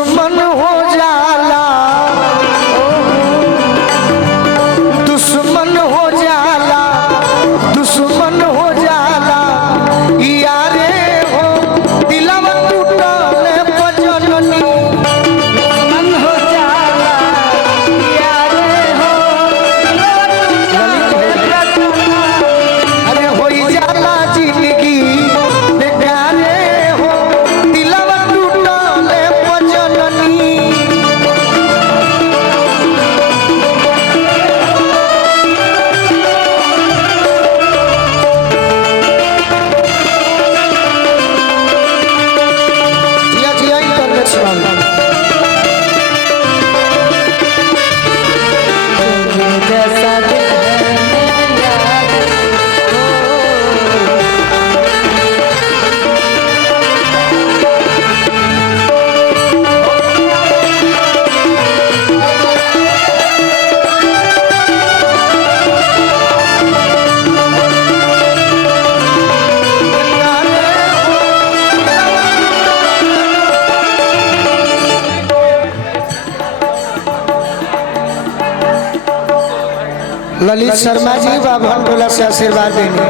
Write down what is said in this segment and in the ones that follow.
दुश्मन हो जाला, दुश्मन हो जाला, दुश्मन हो जाला यारे हो दिलवा टूटले बजननी। दुश्मन हो जाला यारे हो अरे हो जाला जिंदगी बेकारे हो दिलवा टूटले बजननी। ललित शर्मा जी बाबा टोला से आशीर्वाद देंगे।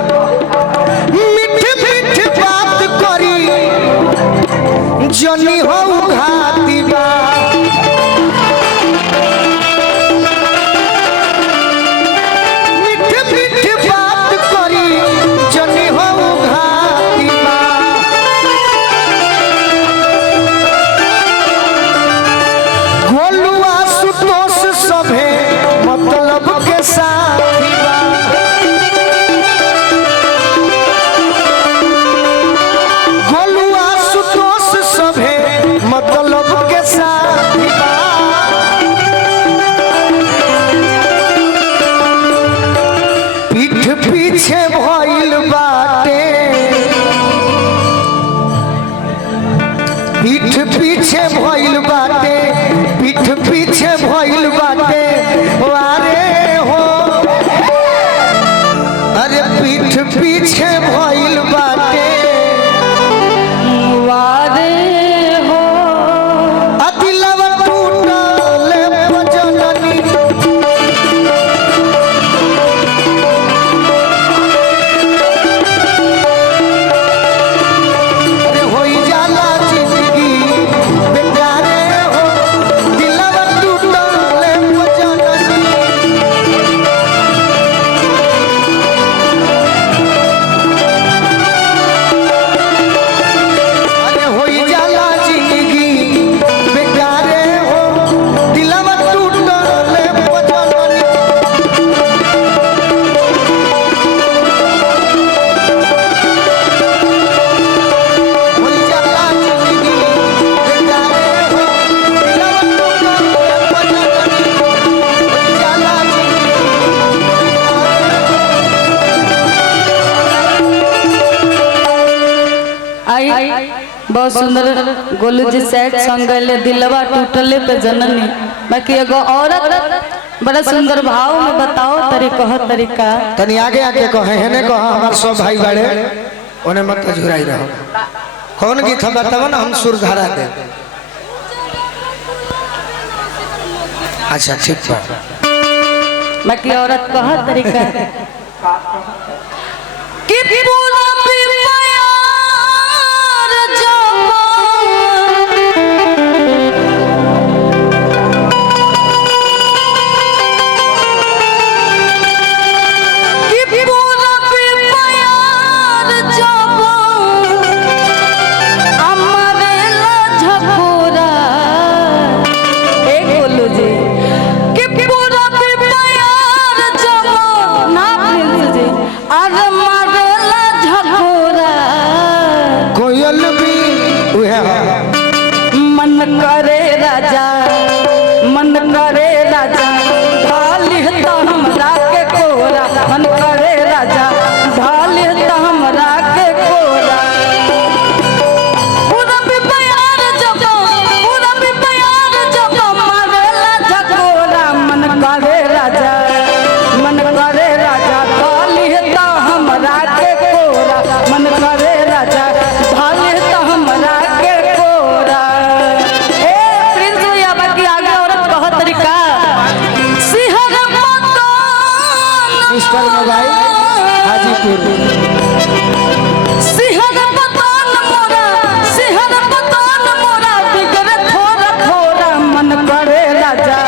मीठे मीठे बात करी जनी हो घाती बा, मीठे मीठे बात करी जनी हो घाती बा। गोलुआ सुतोष सभे मतलब के साथी बा, गोलुआ सुतोष सभे मतलब के साथी बा। पीठ पीछे भइल बाटे, पीठ पीछे भइल बाटे, पीठ पीछे भइल बाटे वारे हो, अरे पीठ पीछे भइल बाटे वारे हो दिलवा टूटले बजननी। अरे होई जाला जिंदगी बेकारे हो दिलवा टूटले बजननी। अरे होई जाला जिंदगी बेकारे हो दिलवा टूटले बजननी। होई जाला जिंदगी बेकारे हो दिलवा टूटले बजननी। होई जाला आई बहुत सुंदर गोलू जी सैड सॉन्ग गले दिलवा टूटले पे जननी। बाकी एगो औरत बड़ा सुंदर भाव में बताओ तरीका तनी आगे आगे कहे है ने कहा हमार सब भाई बड़े ओने मत झुराई रहो। कौन गीत हम बताओ ना हम सुर धारा दे। अच्छा ठीक बा। बाकी औरत कहा तरीका कि पूरा प्यार जब कि पूरा प्यार जब अमरेला झकोरा एक बोलो जी कि पूरा प्यार जब ना प्रिंस जी अमरेला झकोरा कोयल भी उहे मन करे राजा, मन करे राजा ढाली तो हमरा के कोरा, मन करे राजा ढाली तो हमरा के कोरा। पूरा भी प्यार जब, पूरा भी प्यार जब मारेला झकोरा, मन करे राजा, मन करे राजा ढाली तो हमरा के कोरा, मन करे राजा ढाली तो हमरा के कोरा। ए नेशनल मोबाइल हाजीपुर। सिहर बदन मोरा, सिहर बदन मोरा, बिगड़ थोड़ा थोड़ा मन करे राजा,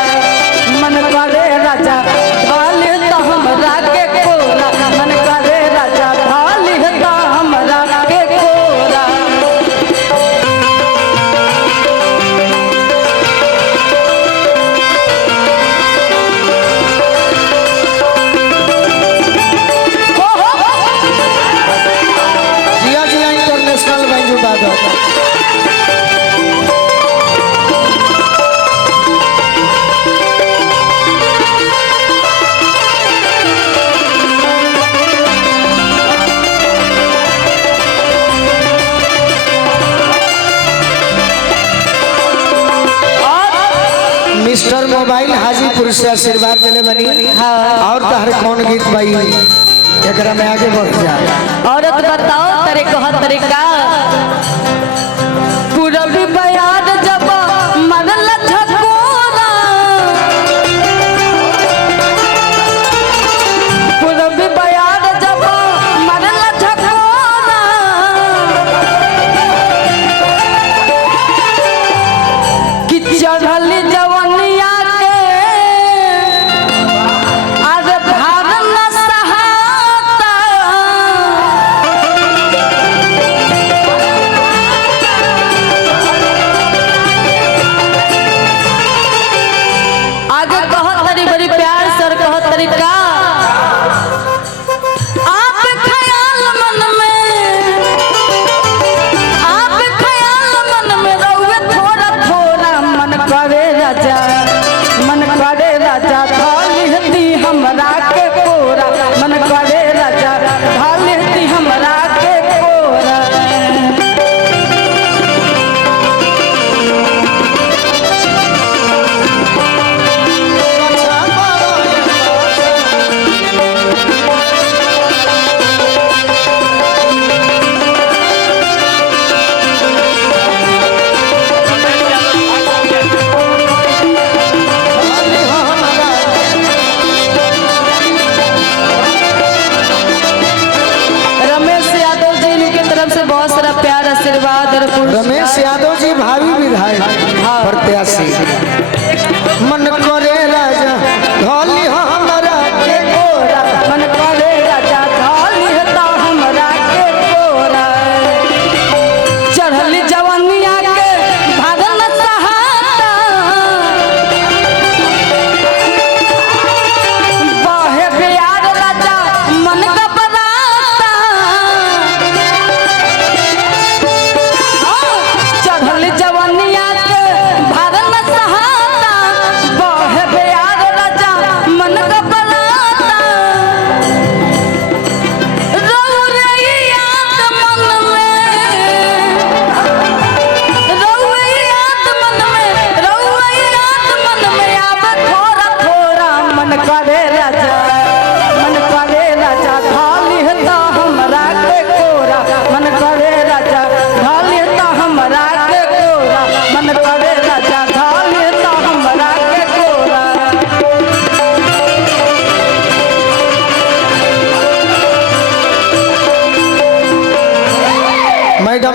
मन करे राजा, ढाल ता हमरा के कोरा, मन करे राजा, ढाल ता हमरा के कोरा। जिया जिया इंटरनेशनल बैंजू बादक। मिस्टर मोबाइल हाजीपुर से आशीर्वाद दिले बनी। और तहर कौन गीत भाई एकरा में आगे बढ़ जाए। औरत बताओ तेरे कहा तरीका पूरबी बयान जब मरल झकोरा, पूरबी बयान जब मरल झकोरा, कि चढ़ल जवनिया के आज भार न सहाता, आगे कहत तरी बड़ी प्यार सर कहत तरी का आप ख्याल मन में, आप ख्याल मन में रहुए थोड़ा थोड़ा मन करे राजा, मन करे राजा, ढालती हमरा के कोरा, मन करे राजा, ढालती हमरा के कोरा। रमेश यादव जी की तरफ से बहुत सारा प्यार आशीर्वाद और पुरस्कार। रमेश यादव जी भावी विधायक प्रत्याशी।